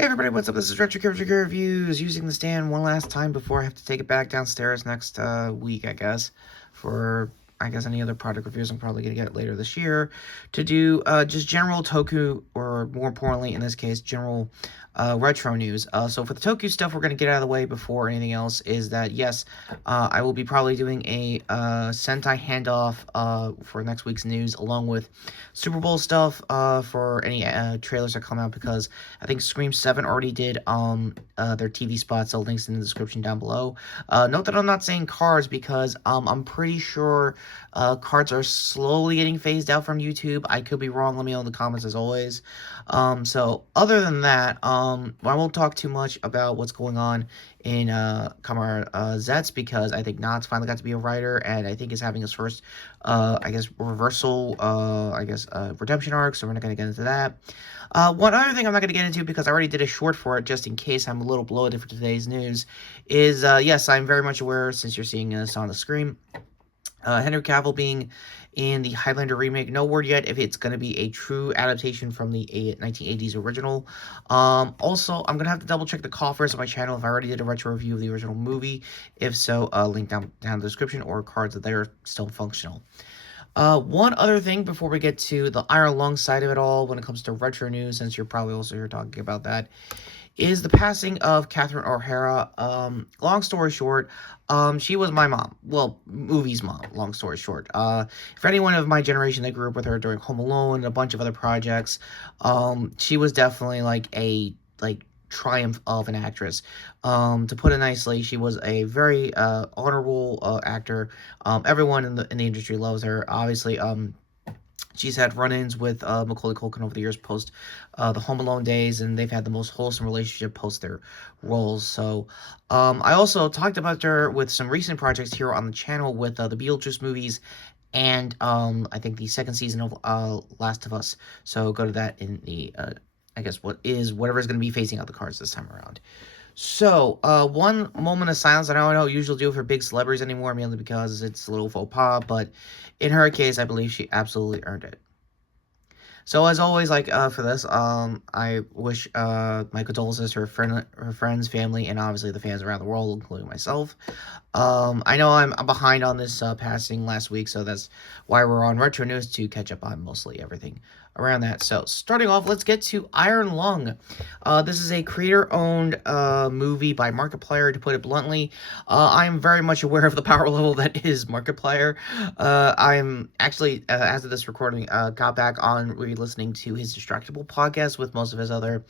Hey everybody, what's up? This is Retrokid Reviews, using the stand one last time before I have to take it back downstairs next week, I guess, for, any other product reviews I'm probably going to get later this year, to do just general Toku, or more importantly, in this case, general retro news. So for the Toku stuff, we're going to get out of the way before anything else, is that, yes, I will be probably doing a Sentai handoff for next week's news, along with Super Bowl stuff for any trailers that come out, because I think Scream 7 already did their TV spots, so links in the description down below. Note that I'm not saying cards, because I'm pretty sure cards are slowly getting phased out from YouTube. I could be wrong, let me know in the comments as always. So other than that, I won't talk too much about what's going on in Kamar Zets, because I think Knott's finally got to be a writer, and I think is having his first, reversal, redemption arc, so we're not going to get into that. One other thing I'm not going to get into, because I already did a short for it, just in case I'm a little bloated for today's news, is, yes, I'm very much aware, since you're seeing this on the screen, Henry Cavill being in the Highlander remake. No word yet if it's going to be a true adaptation from the 1980s original. Also, I'm going to have to double check the coffers on my channel if I already did a retro review of the original movie. If so, link down in the description, or cards that they're still functional. One other thing before we get to the Iron Lung side of it all, when it comes to retro news, since you're probably also here talking about that, is the passing of Catherine O'Hara. Long story short, she was my mom. Well, movie's mom, long story short. For anyone of my generation that grew up with her during Home Alone and a bunch of other projects, she was definitely like a, triumph of an actress. To put it nicely, she was a very, honorable, actor. Everyone in the industry loves her. Obviously, she's had run-ins with Macaulay Culkin over the years post the Home Alone days, and they've had the most wholesome relationship post their roles. So I also talked about her with some recent projects here on the channel with the Beetlejuice movies, and I think the second season of Last of Us. So go to that in the, whatever's going to be phasing out the cards this time around. So, one moment of silence. I don't usually do it for big celebrities anymore, mainly because it's a little faux pas, but in her case, I believe she absolutely earned it. So, as always, for this, I wish, my condolences to her friends, family, and obviously the fans around the world, including myself. I know I'm behind on this, passing last week, so that's why we're on Retro News, to catch up on mostly everything around that. So, starting off, let's get to Iron Lung. This is a creator-owned movie by Markiplier, to put it bluntly. I'm very much aware of the power level that is Markiplier. I'm actually, as of this recording, got back on re-listening to his Distractible podcast with most of his other,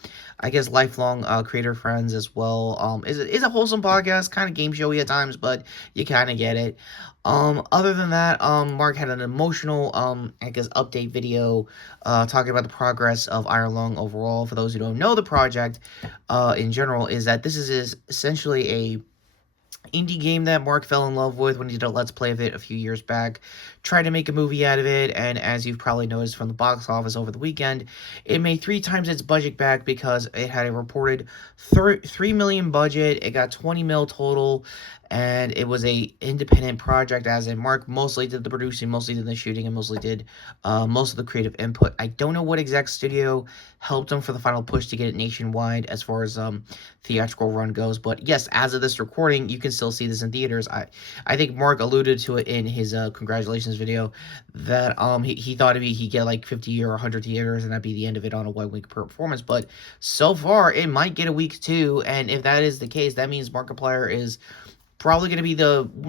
lifelong creator friends as well. It's a wholesome podcast, kind of game showy at times, but you kind of get it. Other than that, Mark had an emotional, update video, talking about the progress of Iron Lung overall. For those who don't know the project, in general, is that this is essentially a indie game that Mark fell in love with when he did a Let's Play of it a few years back. Tried to make a movie out of it, and as you've probably noticed from the box office over the weekend, it made 3 times its budget back, because it had a reported $3 million budget. It got 20 mil total, and it was a independent project, as in Mark mostly did the producing, mostly did the shooting, and mostly did most of the creative input. I don't know what exact studio helped him for the final push to get it nationwide as far as theatrical run goes, but yes, as of this recording, you can still see this in theaters. I think Mark alluded to it in his congratulations video, that he thought he'd get like 50 or 100 theaters, and that'd be the end of it on a 1 week performance. But so far, it might get a week too, and if that is the case, that means Markiplier is probably going to be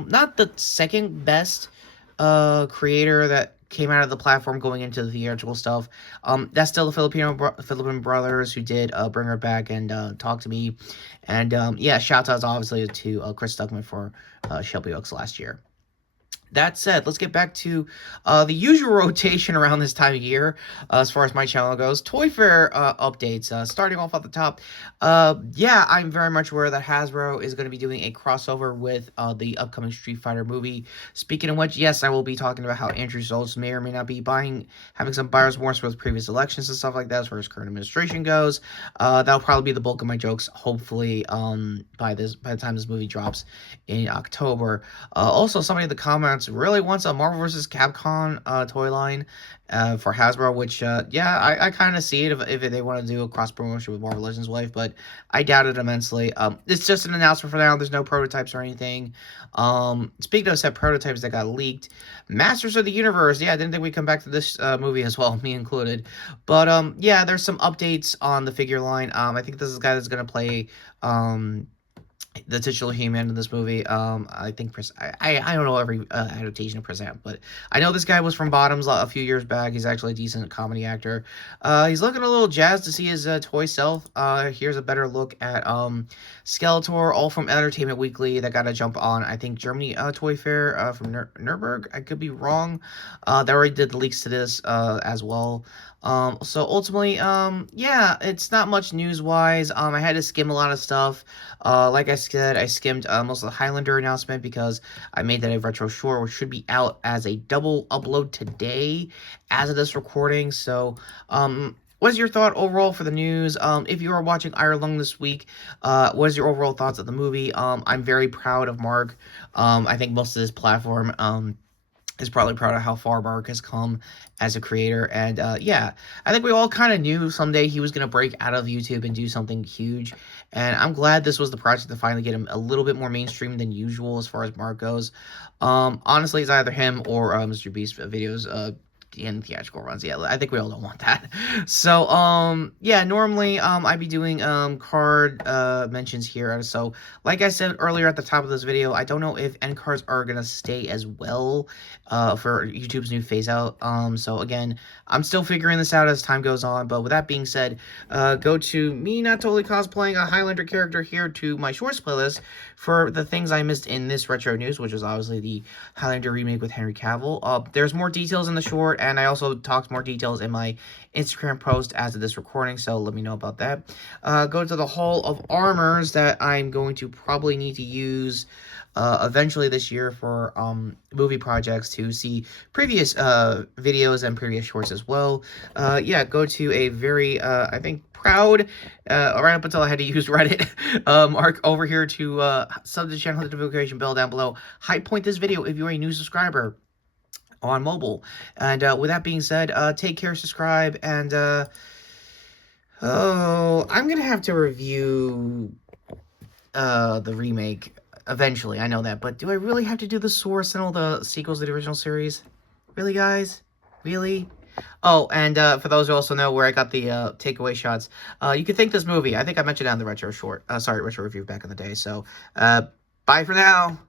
not the second best creator that came out of the platform going into the theatrical stuff. That's still the Philippine brothers who did Bring Her Back and Talk to Me. And yeah, shout outs obviously to Chris Stuckman for Shelby Oaks last year. That said, let's get back to the usual rotation around this time of year, as far as my channel goes. Toy Fair updates. Starting off at the top, yeah, I'm very much aware that Hasbro is going to be doing a crossover with the upcoming Street Fighter movie. Speaking of which, yes, I will be talking about how Andrew Schultz may or may not be having some buyer's remorse with previous elections and stuff like that, as far as current administration goes. That'll probably be the bulk of my jokes, hopefully, by the time this movie drops in October. Also, somebody in the comments really wants a Marvel vs. Capcom toy line for Hasbro, which, yeah, I kind of see it if they want to do a cross-promotion with Marvel Legends Life, but I doubt it immensely. It's just an announcement for now. There's no prototypes or anything. Speaking of said prototypes that got leaked, Masters of the Universe, yeah, I didn't think we'd come back to this movie as well, me included. But, yeah, there's some updates on the figure line. I think this is the guy that's going to play, the titular He-Man in this movie. I think I don't know every adaptation of Present, but I know this guy was from Bottoms a few years back. He's actually a decent comedy actor. He's looking a little jazzed to see his toy self. Here's a better look at Skeletor, all from Entertainment Weekly. That got a jump on, I think, Germany Toy Fair from Nuremberg. I could be wrong. They already did the leaks to this as well. So ultimately, yeah, it's not much news-wise. I had to skim a lot of stuff. Like I said, I skimmed most of the Highlander announcement because I made that a retro short, which should be out as a double upload today as of this recording. So, what is your thought overall for the news? If you are watching Ireland this week, what is your overall thoughts of the movie? I'm very proud of Mark. I think most of this platform, is probably proud of how far Mark has come as a creator. And yeah, I think we all kind of knew someday he was going to break out of YouTube and do something huge. And I'm glad this was the project to finally get him a little bit more mainstream than usual as far as Mark goes. Honestly, it's either him or Mr. Beast videos in theatrical runs. Yeah, I think we all don't want that. So, yeah, normally, I'd be doing, card, mentions here. So, like I said earlier at the top of this video, I don't know if end cards are gonna stay as well, for YouTube's new phase out. So again, I'm still figuring this out as time goes on, but with that being said, go to me not totally cosplaying a Highlander character here to my shorts playlist for the things I missed in this retro news, which was obviously the Highlander remake with Henry Cavill. There's more details in the short, and I also talked more details in my Instagram post as of this recording, so let me know about that. Go to the Hall of Armors that I'm going to probably need to use eventually this year for movie projects to see previous videos and previous shorts as well. Yeah, go to a very, I think, proud, right up until I had to use Reddit, Mark over here to sub the channel, hit the notification bell down below. Hype point this video if you're a new subscriber on mobile. And with that being said, take care, subscribe, and oh, I'm gonna have to review the remake eventually, I know that, but do I really have to do the source and all the sequels to the original series? Really, guys? Really? Oh, and for those who also know where I got the takeaway shots, you can thank this movie. I think I mentioned it on the retro review back in the day. So, bye for now.